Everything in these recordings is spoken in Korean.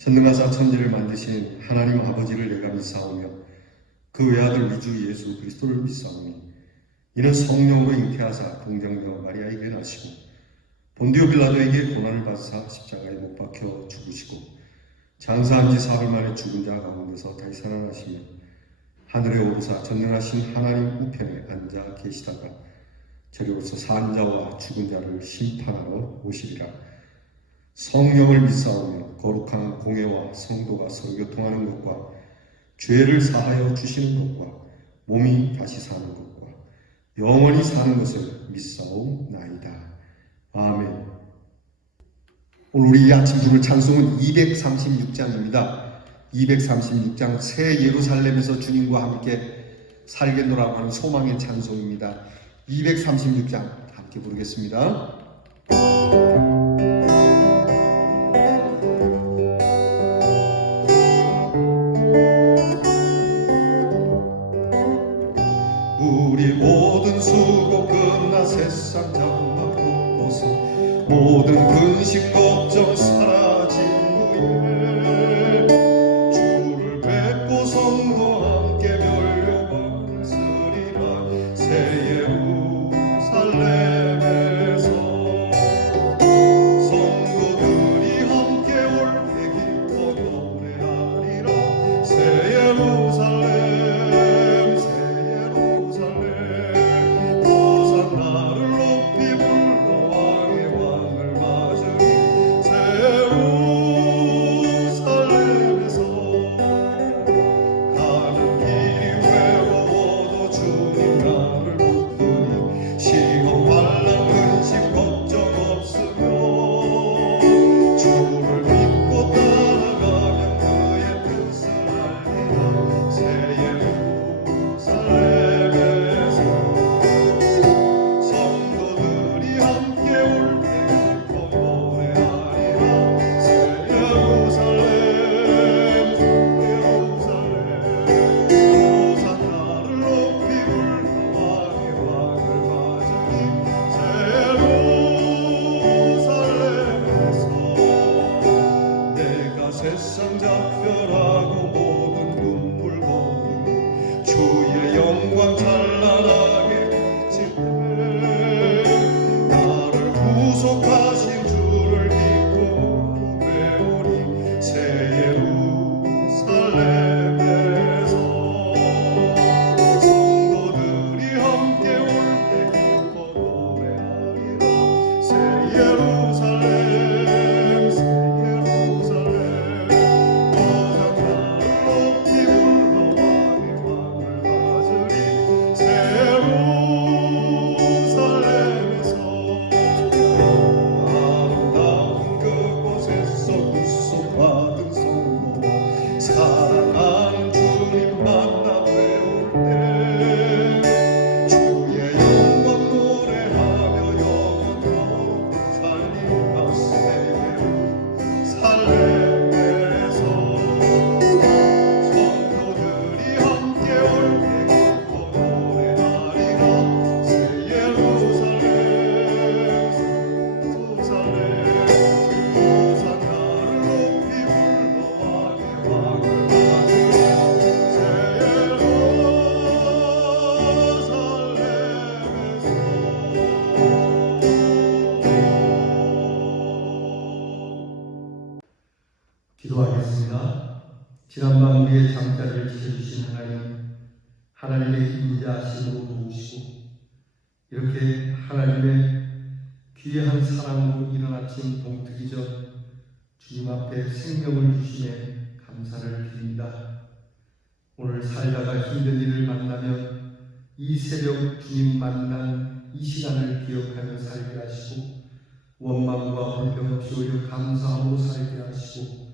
전능하사 천지를 만드신 하나님 아버지를 내가 믿사오며 그 외아들 위주 예수 그리스도를 믿사오니 이는 성령으로 잉태하사 동정녀 마리아에게 나시고 본디오 빌라도에게 고난을 받으사 십자가에 못 박혀 죽으시고 장사한 지 사흘 만에 죽은 자 가운데서 다시 살아나시며 하늘에 오르사 전능하신 하나님 우편에 앉아 계시다가 저리로서 산 자와 죽은 자를 심판하러 오시리라. 성령을 믿사오며 거룩한 공회와 성도가 서로 교통하는 것과 죄를 사하여 주시는 것과 몸이 다시 사는 것과 영원히 사는 것을 믿사옵나이다. 아멘. 오늘 우리 아침 부를 찬송은 236장입니다. 236장 새 예루살렘에서 주님과 함께 살겠노라고 하는 소망의 찬송입니다. 236장 함께 부르겠습니다. 우리 모든 수고 끝나 세상 장막 걷고서 모든 근심 걱정 사라진 후에 주를 뵙고 성도 함께 멸류관을 쓰리라. 새 예루살렘에서 성도들이 함께 올 때 기뻐 노래하리라. 새 예루살렘 호산나를 높이 불러 왕의 왕을 맞으리. 새 예루살렘에서 가는 길이 외로워도 주님 나를 붙드니 시험 환난 근심 걱정 없으며 주를 믿고 따라가면 그의 뜻을 알리라. 새 예루살렘에서 성도들이 함께 올 때 기뻐 노래하리라. 새 예루살렘 호산나를 높이 불러 왕의 왕을 맞으리. 새 예루살렘에서 내가 세상 작별하고 모든 눈물 거두고 주의 영광 찬란하게 비칠 때 나를 구속하신 주를 믿고 배우리. 새 예루살렘에서 성도들이 함께 올 때 기뻐 노래하리라. 새 예루살렘 새 예루살렘 호산나를 높이 불러 왕의 왕을 맞으리. 새 예루살렘에서 아름다운 그곳에서 구속받은 성도와 사랑하는 주님 만나 배울 때 주의 영광 노래하며 영원토록 살리라. 새 예루살렘에서 성도들이 함께 올 때 기뻐 노래하리라. 새 예루살렘 호산나를 높이 불러 왕의 왕을 맞으리. 새 예루살렘에서. 기도하겠습니다. 지난밤 우리의 잠자리를 지켜주신 하나님의 인자하심으로 도우시고 이렇게 하나님의 귀한 사랑으로 이른 아침 동트기 전 주님 앞에 생명을 주시네 감사를 드립니다. 오늘 살다가 힘든 일을 만나면 이 새벽 주님 만난 이 시간을 기억하며 살게 하시고 원망과 불평 없이 오히려 감사함으로 살게 하시고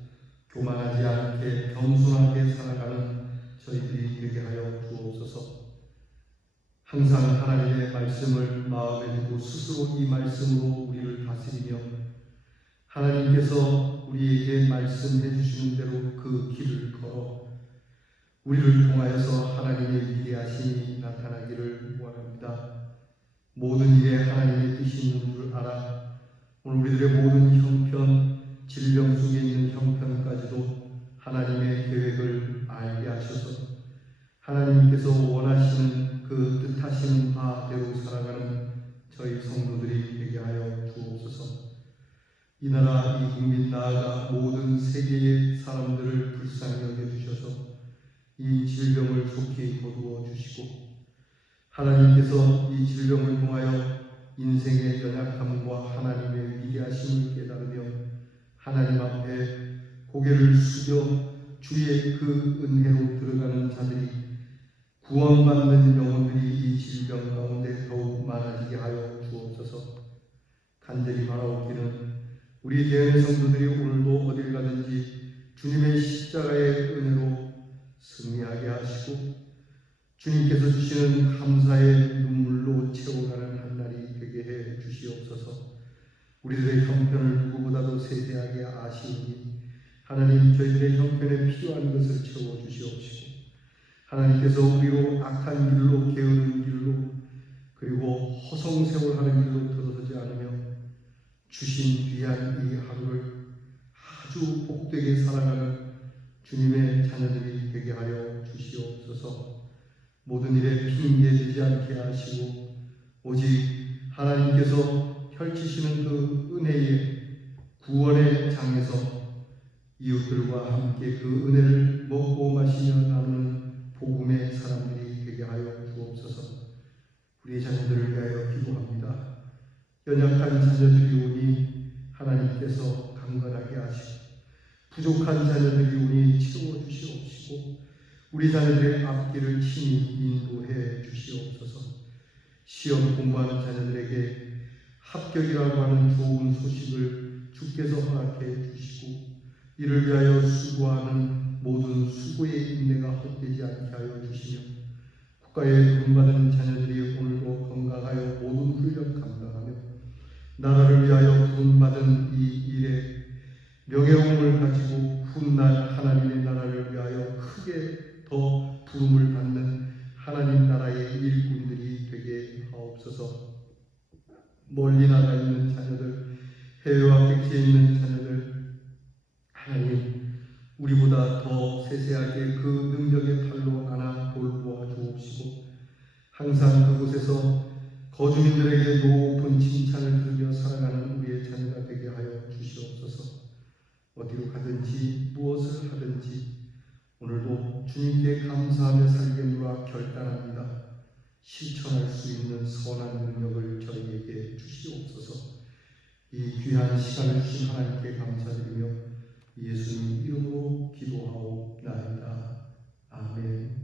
교만하지 않게 겸손하게 살아가는 저희들이 되게 하여 주옵소서. 항상 하나님의 말씀을 마음에 두고 스스로 이 말씀으로 우리를 다스리며 하나님께서 우리에게 말씀해 주시는 대로 그 길을 걸어 우리를 통하여서 하나님의 위대하심이 나타나기를 원합니다. 모든 일에 하나님의 뜻이 있는 줄 알아 오늘 우리들의 모든 형편, 질병 속에 있는 형편까지도 하나님의 계획을 알게 하셔서 하나님께서 원하시는 그 뜻하시는 바대로 살아가는 저희 성도들이 되게 하여 주옵소서. 이 나라 이 국민 나아가 모든 세계의 사람들을 불쌍히 여겨주셔서 이 질병을 속히 거두어 주시고 하나님께서 이 질병을 통하여 인생의 연약함과 하나님의 위대하심을 깨달으며 하나님 앞에 고개를 숙여 주의 그 은혜로 들어가는 자들이 구원받는 영혼들이 이 질병 가운데 더욱 많아지게 하여 주옵소서. 간절히 바라옵기는 우리 대한의 성도들이 오늘도 어딜 가든지 주님의 십자가의 은혜로 승리하게 하시고 주님께서 주시는 감사의 눈물로 채워가는 한 날이 되게 해 주시옵소서. 우리들의 형편을 누구보다도 세세하게 아시오니 하나님 저희들의 형편에 필요한 것을 채워주시옵시고 하나님께서 우리로 악한 길로 게으른 길로 그리고 허송세월하는 길로 들어서지 않으며 주신 귀한 이 하루를 아주 복되게 살아가는 주님의 자녀들이 되게 하여 주시옵소서. 모든 일에 핑계되지 않게 하시고 오직 하나님께서 펼치시는 그 은혜의 구원의 장에서 이웃들과 함께 그 은혜를 먹고 마시며 나누는 복음의 사람들이 되게 하여 주옵소서. 우리 자녀들을 위하여 기도합니다. 연약한 자녀들이 오니 하나님께서 강건하게 하시고 부족한 자녀들이 오니 채워주시옵시고 우리 자녀들의 앞길을 친히 인도해 주시옵소서. 시험 공부하는 자녀들에게 합격이라고 하는 좋은 소식을 주께서 허락해 주시고 이를 위하여 수고하는 모든 수고의 인내가 헛되지 않게 하여 주시며 국가에 도움받은 자녀들이 오늘도 건강하여 모든 훈련 감당하며 나라를 위하여 도움받은 이 일에 명예로움을 가지고 훗날 하나님의 나라를 위하여 크게 더 부름을 받는 하나님 나라의 일꾼들이 되게 하옵소서. 멀리 나가 있는 자녀들, 해외와 객지에 있는 자녀들, 하나님 우리보다 더 세세하게 그 능력의 팔로 안아 돌보아 주옵시고 항상 그곳에서 거주민들에게 높은 칭찬을 들으며 살아가는 우리의 자녀가 되게 하여 주시옵소서. 어디로 가든지 무엇을 하든지 오늘도 주님께 감사하며 살겠노라 결단합니다. 실천할 수 있는 선한 능력을 저희에게 주시옵소서. 이 귀한 시간을 주신 하나님께 감사드리며 예수님 이름으로 기도하옵나이다. 아멘.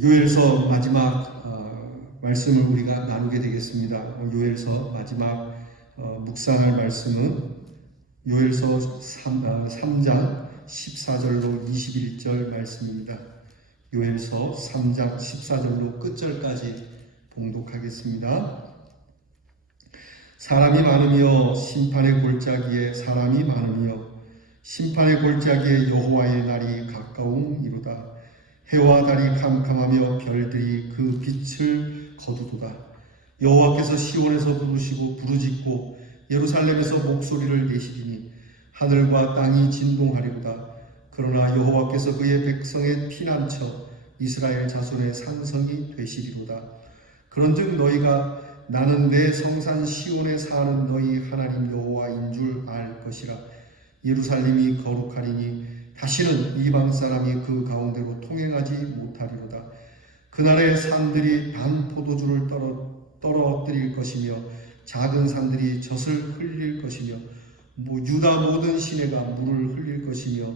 요엘서 마지막 말씀을 우리가 나누게 되겠습니다. 요엘서 마지막 묵상할 말씀은 요엘서 3장 14절로 21절 말씀입니다. 요엘서 3장 14절로 끝절까지 봉독하겠습니다. 사람이 많으며 심판의 골짜기에 사람이 많으며 심판의 골짜기에 여호와의 날이 가까움이로다. 해와 달이 캄캄하며 별들이 그 빛을 거두도다. 여호와께서 시온에서 부르시고 부르짖고 예루살렘에서 목소리를 내시리니 하늘과 땅이 진동하리로다. 그러나 여호와께서 그의 백성의 피난처 이스라엘 자손의 산성이 되시리로다. 그런즉 너희가 나는 내 성산 시온에 사는 너희 하나님 여호와인 줄 알 것이라. 예루살렘이 거룩하리니 다시는 이방 사람이 그 가운데로 통행하지 못하리로다. 그날에 산들이 단 포도주를 떨어뜨릴 것이며 작은 산들이 젖을 흘릴 것이며 유다 모든 시내가 물을 흘릴 것이며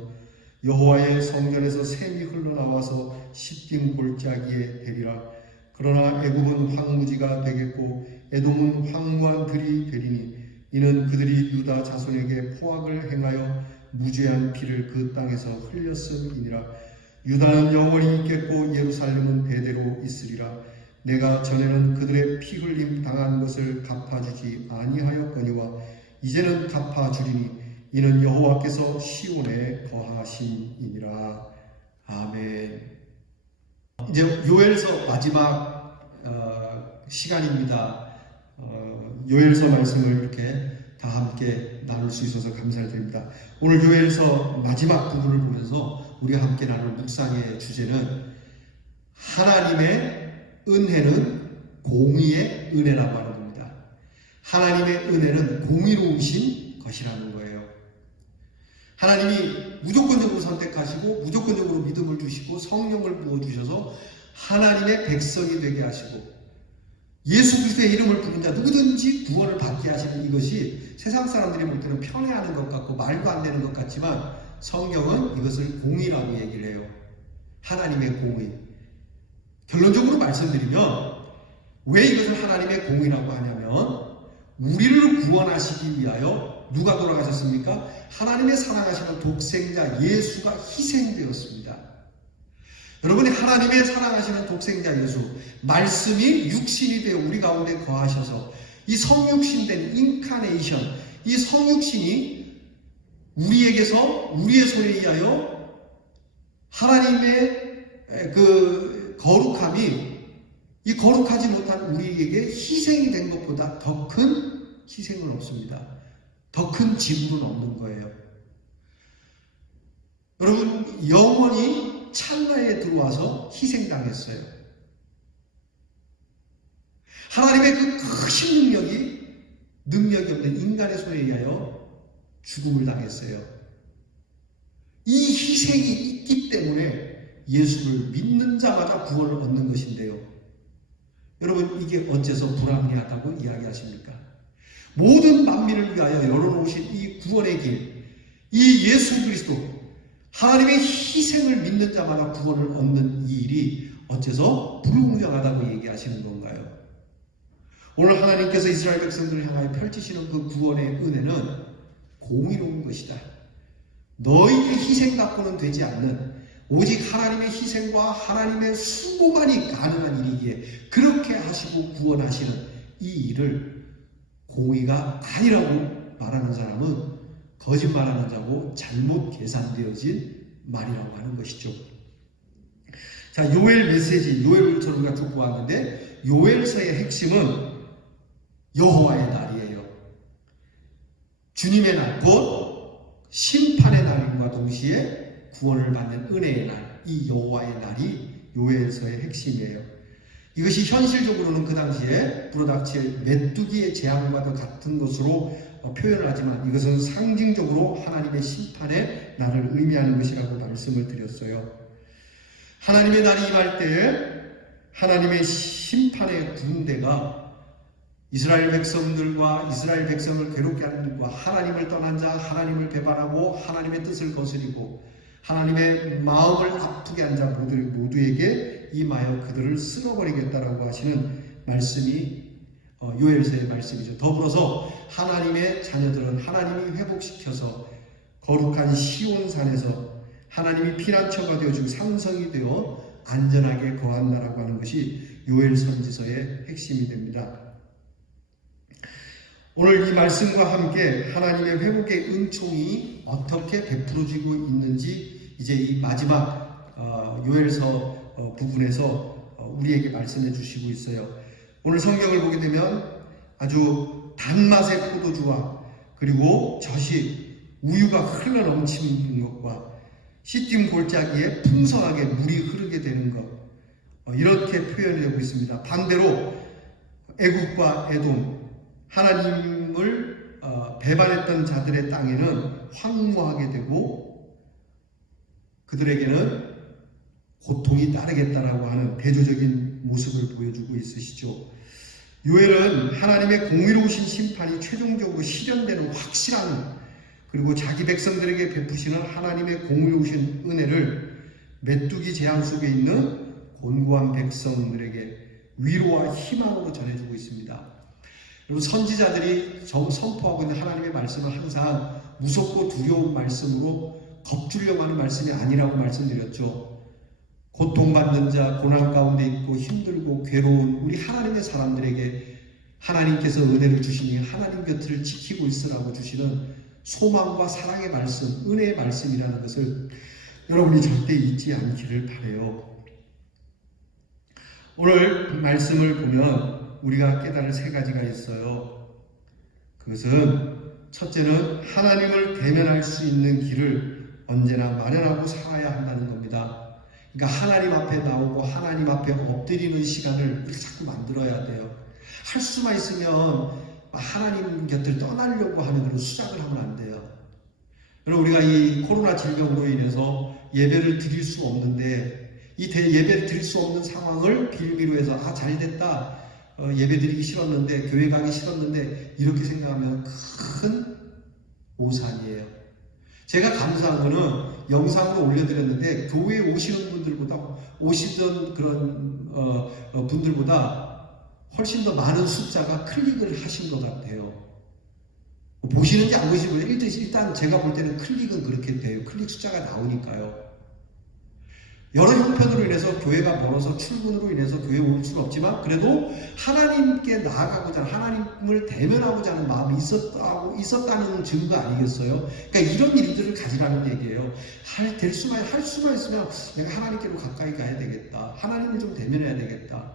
여호와의 성전에서 샘이 흘러나와서 시딤 골짜기에 되리라. 그러나 애굽은 황무지가 되겠고 에돔은 황무한 들이 되리니 이는 그들이 유다 자손에게 포악을 행하여 무죄한 피를 그 땅에서 흘렸음이니라. 유다는 영원히 있겠고 예루살렘은 대대로 있으리라. 내가 전에는 그들의 피 흘림 당한 것을 갚아주지 아니하였거니와 이제는 갚아주리니 이는 여호와께서 시온에 거하심이니라. 아멘. 이제 요엘서 마지막 시간입니다. 요엘서 말씀을 이렇게 다 함께 나눌 수 있어서 감사를 드립니다. 오늘 요엘서 마지막 부분을 보면서 우리가 함께 나눌 묵상의 주제는 하나님의 은혜는 공의의 은혜라고 하는 겁니다. 하나님의 은혜는 공의로우신 것이라는 거예요. 하나님이 무조건적으로 선택하시고 무조건적으로 믿음을 주시고 성령을 부어주셔서 하나님의 백성이 되게 하시고 예수 그리스도의 이름을 부른 자 누구든지 구원을 받게 하시는 이것이 세상 사람들이 볼 때는 편애하는 것 같고 말도 안 되는 것 같지만 성경은 이것을 공의라고 얘기를 해요. 하나님의 공의. 결론적으로 말씀드리면 왜 이것을 하나님의 공의라고 하냐면 우리를 구원하시기 위하여 누가 돌아가셨습니까? 하나님의 사랑하시는 독생자 예수가 희생되었습니다. 여러분이 하나님의 사랑하시는 독생자 예수, 말씀이 육신이 되어 우리 가운데 거하셔서 이 성육신된 인카네이션, 이 성육신이 우리에게서 우리의 손에 의하여 하나님의 그 거룩함이 이 거룩하지 못한 우리에게 희생이 된 것보다 더 큰 희생은 없습니다. 더 큰 지불은 없는 거예요. 여러분, 영원히 찰나에 들어와서 희생당했어요. 하나님의 그 크신 능력이 없는 인간의 손에 의하여 죽음을 당했어요. 이 희생이 있기 때문에 예수를 믿는 자마다 구원을 얻는 것인데요. 여러분, 이게 어째서 불합리하다고 이야기하십니까? 모든 만민을 위하여 열어놓으신 이 구원의 길, 이 예수 그리스도, 하나님의 희생을 믿는 자마다 구원을 얻는 이 일이 어째서 불공정하다고 얘기하시는 건가요? 오늘 하나님께서 이스라엘 백성들을 향하여 펼치시는 그 구원의 은혜는 공의로운 것이다. 너희의 희생 갖고는 되지 않는 오직 하나님의 희생과 하나님의 수고만이 가능한 일이기에 그렇게 하시고 구원하시는 이 일을 공의가 아니라고 말하는 사람은 거짓말하는 자고 잘못 계산되어진 말이라고 하는 것이죠. 자, 요엘 메시지, 요엘서를 우리가 쭉 보았는데 요엘서의 핵심은 여호와의 날이에요. 주님의 날, 곧 심판의 날과 동시에 구원을 받는 은혜의 날, 이 여호와의 날이 요엘서의 핵심이에요. 이것이 현실적으로는 그 당시에 브로닥치의 메뚜기의 재앙과도 같은 것으로 표현을 하지만 이것은 상징적으로 하나님의 심판의 날을 의미하는 것이라고 말씀을 드렸어요. 하나님의 날이 임할 때에 하나님의 심판의 군대가 이스라엘 백성들과 이스라엘 백성을 괴롭게 하는 일과 하나님을 떠난 자, 하나님을 배반하고 하나님의 뜻을 거스리고 하나님의 마음을 아프게 한 자 모두에게 임하여 그들을 쓸어버리겠다라고 하시는 말씀이 요엘서의 말씀이죠. 더불어서 하나님의 자녀들은 하나님이 회복시켜서 거룩한 시온산에서 하나님이 피난처가 되어주고 산성이 되어 안전하게 거한다라고 하는 것이 요엘 선지서의 핵심이 됩니다. 오늘 이 말씀과 함께 하나님의 회복의 은총이 어떻게 베풀어지고 있는지 이제 이 마지막 요엘서 부분에서 우리에게 말씀해 주시고 있어요. 오늘 성경을 보게 되면 아주 단맛의 포도주와 그리고 젖이 우유가 흘러 넘치는 것과 시딤 골짜기에 풍성하게 물이 흐르게 되는 것, 이렇게 표현이 되고 있습니다. 반대로 애국과 에돔, 하나님을 배반했던 자들의 땅에는 황무하게 되고 그들에게는 고통이 따르겠다라고 하는 대조적인 모습을 보여주고 있으시죠. 요엘은 하나님의 공의로우신 심판이 최종적으로 실현되는 확실한 그리고 자기 백성들에게 베푸시는 하나님의 공의로우신 은혜를 메뚜기 재앙 속에 있는 곤고한 백성들에게 위로와 희망으로 전해주고 있습니다. 여러분, 선지자들이 선포하고 있는 하나님의 말씀은 항상 무섭고 두려운 말씀으로 겁주려고 하는 말씀이 아니라고 말씀드렸죠. 고통받는 자, 고난 가운데 있고 힘들고 괴로운 우리 하나님의 사람들에게 하나님께서 은혜를 주시니 하나님 곁을 지키고 있으라고 주시는 소망과 사랑의 말씀, 은혜의 말씀이라는 것을 여러분이 절대 잊지 않기를 바라요. 오늘 말씀을 보면 우리가 깨달을 세 가지가 있어요. 그것은 첫째는 하나님을 대면할 수 있는 길을 언제나 마련하고 살아야 한다는 겁니다. 그러니까 하나님 앞에 나오고 하나님 앞에 엎드리는 시간을 우리가 자꾸 만들어야 돼요. 할 수만 있으면 하나님 곁을 떠나려고 하는 그런 수작을 하면 안 돼요. 여러분, 우리가 이 코로나 질병으로 인해서 예배를 드릴 수 없는데 이 예배를 드릴 수 없는 상황을 빌미로 해서 잘 됐다, 예배 드리기 싫었는데, 교회 가기 싫었는데, 이렇게 생각하면 큰 오산이에요. 제가 감사한 거는 영상으로 올려드렸는데 교회에 오시는 분들보다, 오시던 그런 분들보다 훨씬 더 많은 숫자가 클릭을 하신 것 같아요. 보시는지 안 보시는지 일단 제가 볼 때는 클릭은 그렇게 돼요. 클릭 숫자가 나오니까요. 여러 형편으로 인해서 교회가 멀어서 출근으로 인해서 교회에 올 수는 없지만 그래도 하나님께 나아가고자, 하나님을 대면하고자 하는 마음이 있었다는 증거 아니겠어요? 그러니까 이런 일들을 가지라는 얘기예요. 할 수만 있으면 내가 하나님께로 가까이 가야 되겠다, 하나님을 좀 대면해야 되겠다,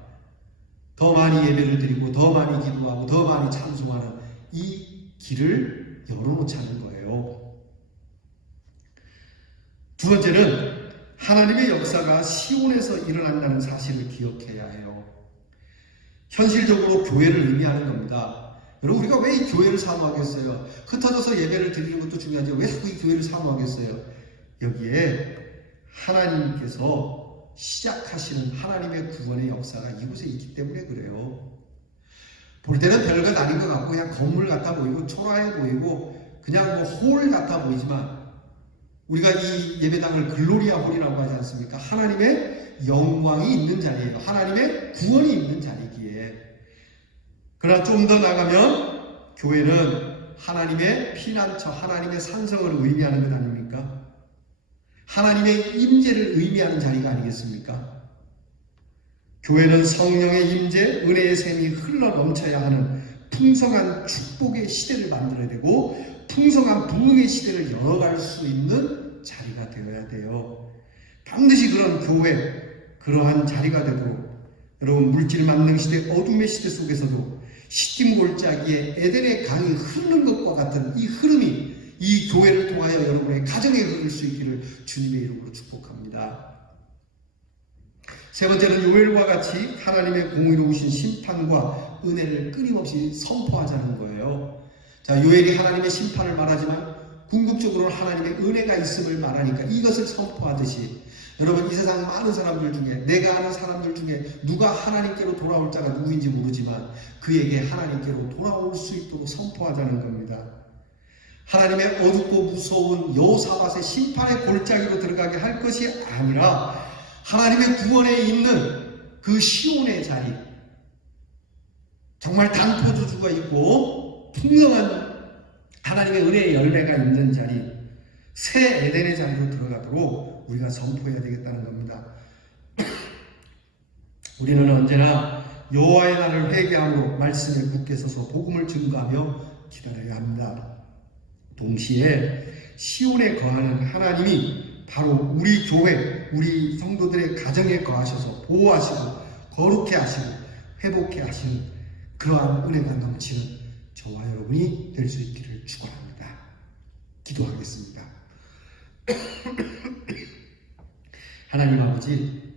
더 많이 예배를 드리고 더 많이 기도하고 더 많이 찬송하는 이 길을 열어놓자는 거예요. 두 번째는 하나님의 역사가 시온에서 일어난다는 사실을 기억해야 해요. 현실적으로 교회를 의미하는 겁니다. 여러분, 우리가 왜 이 교회를 사모하겠어요? 흩어져서 예배를 드리는 것도 중요하지 왜 자꾸 이 교회를 사모하겠어요? 여기에 하나님께서 시작하시는 하나님의 구원의 역사가 이곳에 있기 때문에 그래요. 볼 때는 별것 아닌 것 같고 그냥 건물 같아 보이고 초라해 보이고 그냥 홀 같아 보이지만, 우리가 이 예배당을 글로리아 홀이라고 하지 않습니까? 하나님의 영광이 있는 자리예요. 하나님의 구원이 있는 자리기에. 그러나 좀 더 나가면 교회는 하나님의 피난처, 하나님의 산성을 의미하는 것 아닙니까? 하나님의 임재를 의미하는 자리가 아니겠습니까? 교회는 성령의 임재, 은혜의 샘이 흘러 넘쳐야 하는 풍성한 축복의 시대를 만들어야 되고 풍성한 부흥의 시대를 열어갈 수 있는 자리가 되어야 돼요. 반드시 그런 교회, 그러한 자리가 되고, 여러분, 물질 만능 시대, 어둠의 시대 속에서도 시딤 골짜기에 에덴의 강이 흐르는 것과 같은 이 흐름이 이 교회를 통하여 여러분의 가정에 흐를 수 있기를 주님의 이름으로 축복합니다. 세 번째는 요엘과 같이 하나님의 공의로우신 심판과 은혜를 끊임없이 선포하자는 거예요. 자, 요엘이 하나님의 심판을 말하지만 궁극적으로는 하나님의 은혜가 있음을 말하니까 이것을 선포하듯이, 여러분, 이 세상 많은 사람들 중에, 내가 아는 사람들 중에 누가 하나님께로 돌아올 자가 누구인지 모르지만 그에게 하나님께로 돌아올 수 있도록 선포하자는 겁니다. 하나님의 어둡고 무서운 여호사밧의 심판의 골짜기로 들어가게 할 것이 아니라 하나님의 구원에 있는 그 시온의 자리, 정말 단포주주가 있고 풍성한 하나님의 은혜의 열매가 있는 자리, 새 에덴의 자리로 들어가도록 우리가 선포해야 되겠다는 겁니다. 우리는 언제나 여호와의 날을 회개함으로 말씀에 굳게 서서 복음을 증거하며 기다려야 합니다. 동시에 시온에 거하는 하나님이 바로 우리 교회, 우리 성도들의 가정에 거하셔서 보호하시고 거룩해 하시고 회복해 하시는 그러한 은혜가 넘치는 저와 여러분이 될 수 있기를 축원합니다. 기도하겠습니다. 하나님 아버지,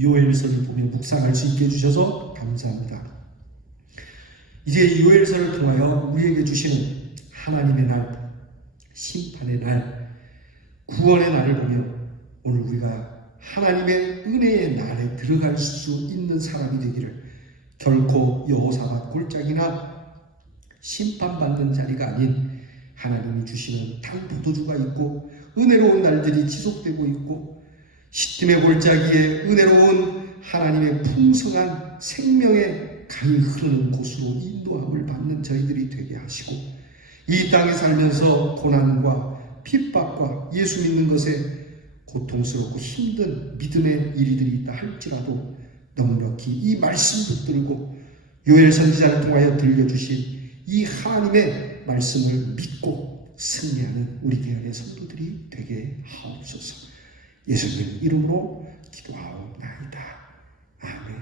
요엘서를 보며 묵상할 수 있게 해주셔서 감사합니다. 이제 요엘서를 통하여 우리에게 주시는 하나님의 날, 심판의 날, 구원의 날을 보며 오늘 우리가 하나님의 은혜의 날에 들어갈 수 있는 사람이 되기를, 결코 여호사밧 골짜기나 심판받는 자리가 아닌 하나님이 주시는 단포도주가 있고 은혜로운 날들이 지속되고 있고 시딤의 골짜기에 은혜로운 하나님의 풍성한 생명의 강이 흐르는 곳으로 인도함을 받는 저희들이 되게 하시고, 이 땅에 살면서 고난과 핍박과 예수 믿는 것에 고통스럽고 힘든 믿음의 일들이 있다 할지라도 넉넉히 이 말씀 붙들고 요엘 선지자를 통하여 들려주신 이 하나님의 말씀을 믿고 승리하는 우리 교회의 성도들이 되게 하옵소서. 예수님 이름으로 기도하옵나이다. 아멘.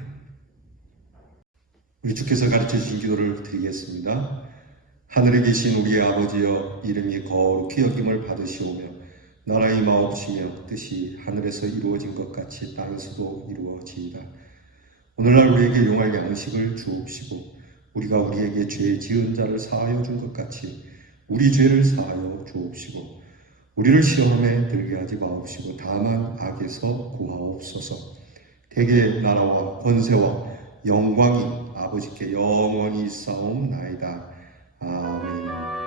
우리 주께서 가르쳐 주신 기도를 드리겠습니다. 하늘에 계신 우리의 아버지여, 이름이 거룩히 여김을 받으시오며 나라의 마옵시며 뜻이 하늘에서 이루어진 것 같이 땅에서도 이루어지이다. 오늘날 우리에게 용할 양식을 주옵시고 우리가 우리에게 죄 지은 자를 사하여 준 것 같이 우리 죄를 사하여 주옵시고 우리를 시험에 들게 하지 마옵시고 다만 악에서 구하옵소서. 대개 나라와 권세와 영광이 아버지께 영원히 있사옵나이다. 아멘.